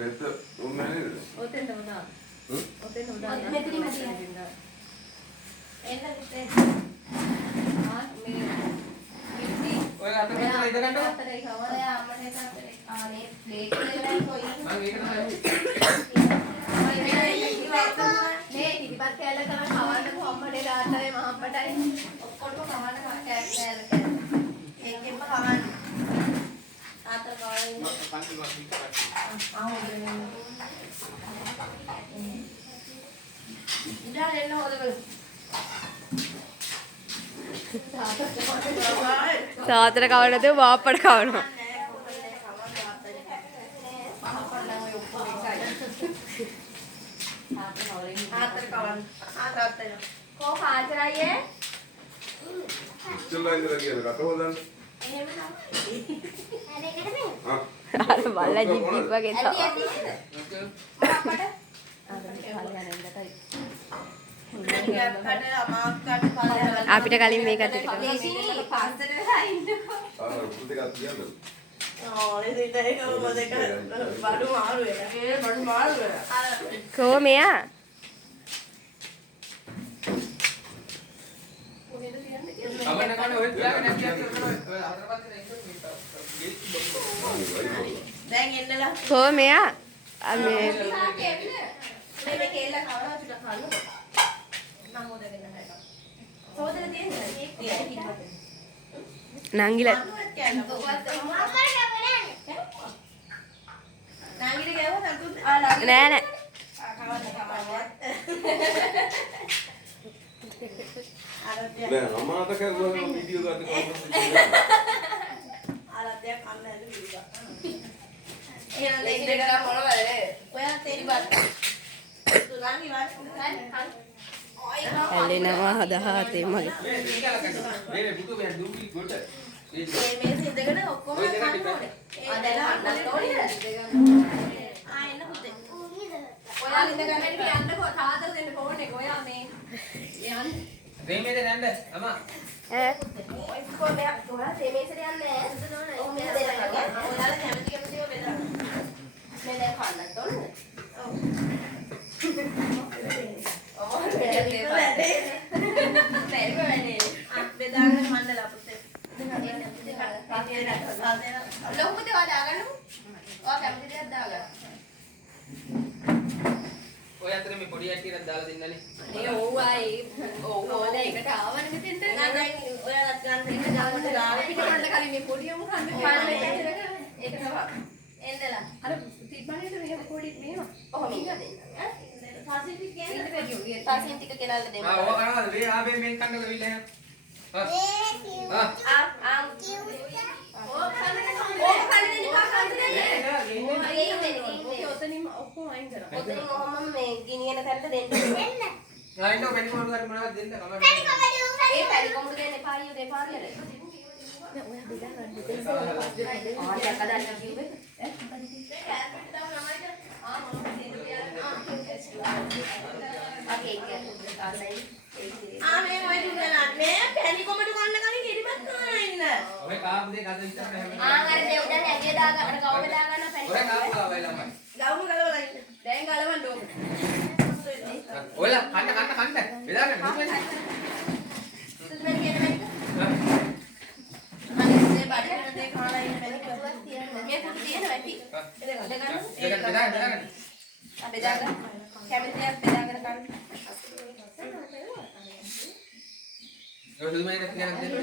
නැත්ත උන්නේ නේද? ඔතෙන්ද උනා. ඔතෙන්ද උනා. මෙතන මැදින්. එන්න ඉතින්. මේ ඔය අත මෙතන ඉඳ ගන්නකො. අතරේ කවර. ඔය අම්මට එක අතරේ. මේ ප්ලේට් එකේ කොයි. මම ඒක තමයි. මේ ඉතිපත් කැල කරන කවන්න කොම්මඩේ දාතරේ මහම්මටයි. ඔක්කොම කවන්න කෑල්ල. ඒකෙන්ම කවන්න. ආතර කවන්න. පන්ති මාස් විතරයි. ඉඳලා එන්න හොදවල. සාතර කවනද වාප්පට කවනවා. කෝ කාචරයියේ ඉස්සෙල්ලා ඉඳලා කියන කට හොදන්න. එහෙම තමයි. ආ. අර බල්ලා ජිප් වගේ ඇටි තමයි. ඇටි නේද? අපිට කලින් මේක අතට කරා. පාස්තර වෙලා ඉන්නකෝ. පුතු දෙකක් තියන්න. බඩු මාරු වෙලා. කෝ මෙයා? කවන්න කවන්න ඔය තියාගෙන නැතිවත් ඔය අතර පස්සේ දැන් එන්නලා. කෝ මෙයා? මේ මේ කේල්ල කවනවා චුට්ටක් කන්න. මම හොදගෙන නැහැ. හොදලා තියෙන්නේ. ඒක පිටපත. නංගිලා නංගිට ගෑවුවා සතුට. නෑ නෑ. නෑ අමාත කරුවා වීඩියෝ ගන්න කොහොමද? ආරද්දයක් අන්න ඇද පිළිගා. එහෙනම් දෙක කරා මොනවද? ඔයා තේරි බත්. තුනන් ඉවර. ඇලෙනවා හදහතේ මගේ. මේ නිකල කන්න. මේ බුදු මේ දුම්බි කොට. මේ සිද්දගෙන ඔක්කොම කන්න ඕනේ. ආ දැන් අන්නත් ඕනේ. ආ එන්න පුතේ. ඔයා ඉඳ ගන්න යන්නකෝ තාත්තට දෙන්න ෆෝන් එක. ඔයා මේ යන්න. රේමේද නැන්ද අම්මා. ඈ ඉස්කෝලේ ඔයා තේමේසට යන්නේ නැහැ. ඔව් මෙයා දෙන්නා. ඔයාලා කැමති කැමතිව බෙදන්න. මේ දැන් කන්නත් ඕනේ. ඔව්. බැරිම වැඩේ. බෙදාගෙන මණ්ඩලා පුතේ. ලොකුට ඔයා දාගන්නකො. ඔයා කැමති දෙයක් දාගන්න. ඔය අතරේ මේ පොඩි ඇට්ටියක් දාලා දෙන්නනේ. ඒ ඕවා ඕවා ඒකට ආවනේ මෙතෙන්ට. දැන් ඔයාලත් ගන්න එක දාගන්න ගානේ අපිට කන්න කලින් මේ පොඩියම කන්න ඒක තමයි. එන්නලා. අර තිබ්බනේද මෙහෙම පොඩි මෙහෙම. ඔහොම ඉන්න දෙන්න. පාසින් ටික ගෙනල්ලා. පාසින් ටික ගෙනල්ලා දෙන්න. ආ ඔය කරනවාද මේ ආවේ මේ කන්නක විල්ලා යන. ආ ඔතනින් ඔක්කොම අයින් කරා. ඔතනින් ඔහොම මේ ගිනියන තැනට දෙන්න. ආ ඉන්න පැණි කොහොමද කරන්නේ මොනවද දෙන්න කමන්න. ඒ පැණි කොමුඩු දෙන්න එපා අයියෝ දෙපා කියලා. මේ මොයි දුන්නන්නේ පැණි කොමුඩු කන්න කලින් ඉරිමත් කරලා ඉන්න. ඔය කාපු දෙක අද විතර හැම. අර දෙව්ඩන් ඇගේ දාගන්න කවුද දාගන්න පැණි. ඔය කාපු ගාවයි ළමයි. ගවුම ගලවලා ඉන්න. දැන් ගලවන්න ඕන. ඔයලා කන්න බෙදාගන්න නෙමෙයි. සුදුමෙන් කියන පැණි. අනේ බඩේන දෙක කාලා ඉන්න පැණි කොහොමද තියන්නේ. මේ පුතු තියෙන වැටි. බෙදාගන්න. බෙදාගන්න. කැමතියක් බෙදාගෙන ගන්න. ඔය සුදුමේ දෙක ගන්න දෙන්න.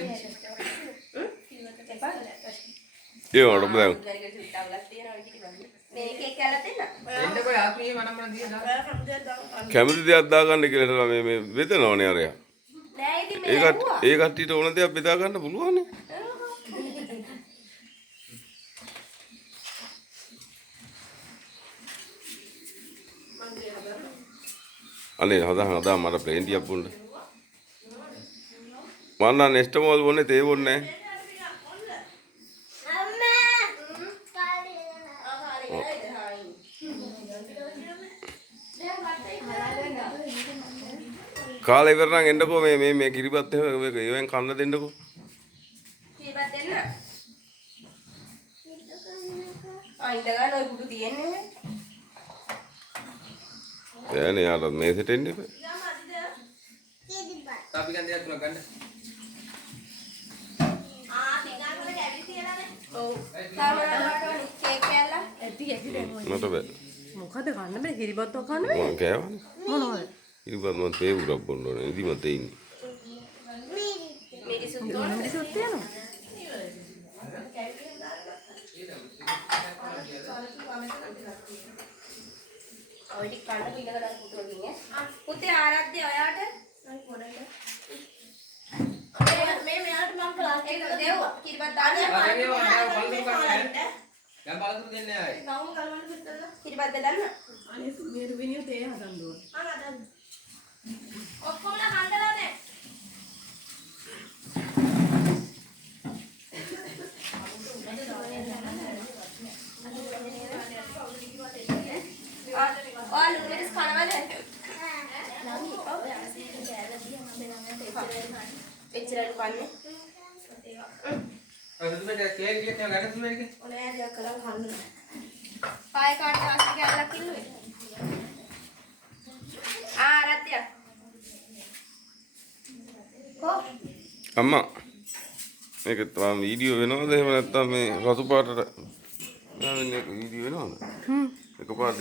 ඒ වඩ බෑ. මේකේ කැල දෙන්න. එන්න කොයි ආත්මීය මනම්මන දියලා. කැමති දෙයක් දාගන්න කියලා මේ වෙතනවනේ අරයා. නෑ ඉතින් මේ ඇහුවා. ඒ කට්ටියට ඕන දෙයක් බෙදා ගන්න පුළුවන් නේ. අනේ හදා මට ප්ලේන් ටිකක් බොන්න. මම නම් නෙක්ස්ට් මොල් බොන්නේ තේ බොන්නේ නැහැ. කාලේ ඉවර නම් එන්නකෝ මේ කිරිබත් එහෙම ඒවෙන් කන්න දෙන්නකෝ. කිරිබත් දෙන්න. ආ ඉඳ ගන්න ඔය පුඩු තියෙන්නේ. බෑනේ යාළුවා මේසෙට එන්න එපා. අපි ගන්න දෙයක් තුනක් ගන්න. මට බෑ. මොකද කන්න බෑ කිරිබත්තු කන්න බෑ. මම කෑවනේ. මොනවද? ඉරිපත් මම තේ උරක් බොන්න ඕනේ. ඉදි මත ඉන්නේ. මිරිසුත් යනවා. ඔය ටික කන්න පිළ කරලා පුතුරුගේ පුතේ ආරාධ්‍ය ඔයාට මේ මෙයාට මම ක්ලාස් එක දෙව්වා කිරිබත් දාන්න දැන් බලතුරු දෙන්නේ ආයි. නවම කලවන්න පිටතලා කිරිබත් බෙදන්න අනේ මේ විනියු තේ හදන්න ඕන. හදන්න ඔක්කොම හදලා නේ ඔයාලා ලුණුරිස් කනවද? එච්චරට කන්නේ. දුමෙන් කේක් ගියත් ගන්න දුමෙන් එක. ඔනේ ආදියා කලව කන්න. පාය කාට ආස්ති කැල්ලක් ඉල්ලුවේ. ආරත්‍ය. අම්මා මේක තාම වීඩියෝ වෙනවද එහෙම නැත්නම් මේ රතු පාටට වෙන වීඩියෝ වෙනවද? එකපාරට